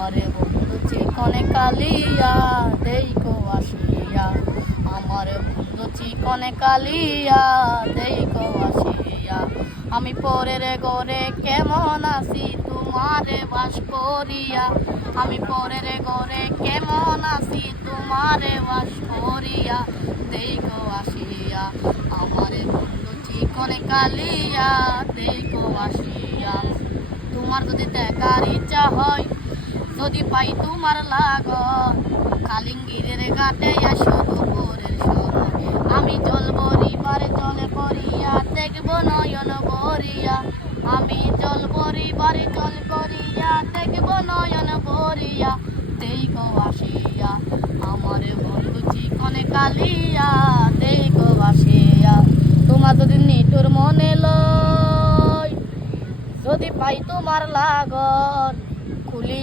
আমারে বন্ধু চিকনে কালিয়া দেইকো আসিয়া, আমারে বন্ধু চিকনে কালিয়া দেইকো আসিয়া। আমি পরের ঘরে কেমন আছি তোমারে বাস করিয়া, আমি পরের ঘরে কেমন আছি তোমারে বাস করিয়া দেইকো আসিয়া। আমারে বন্ধু চিকনে কালিয়া দেইকো আসিয়া। তোমার যদি দেখার ইচ্ছা হয়, যদি পাই তোমার লাগন, কালিঙ্গিরের ঘাটে আসো দুপুরের সময়। আমি জল বরিবার জলে পড়িয়া দেখব নয়ন ভরিয়া, আমি জল বরিবার জল পড়িয়া দেখব নয়ন ভরিয়া দেইকো আসিয়া। আমার বন্ধু চিকনে কালিয়া দেইকো আসিয়া। তোমার যদি নিঠুর মনে লয়, যদি পাই তোমার লাগন, খুলিয়া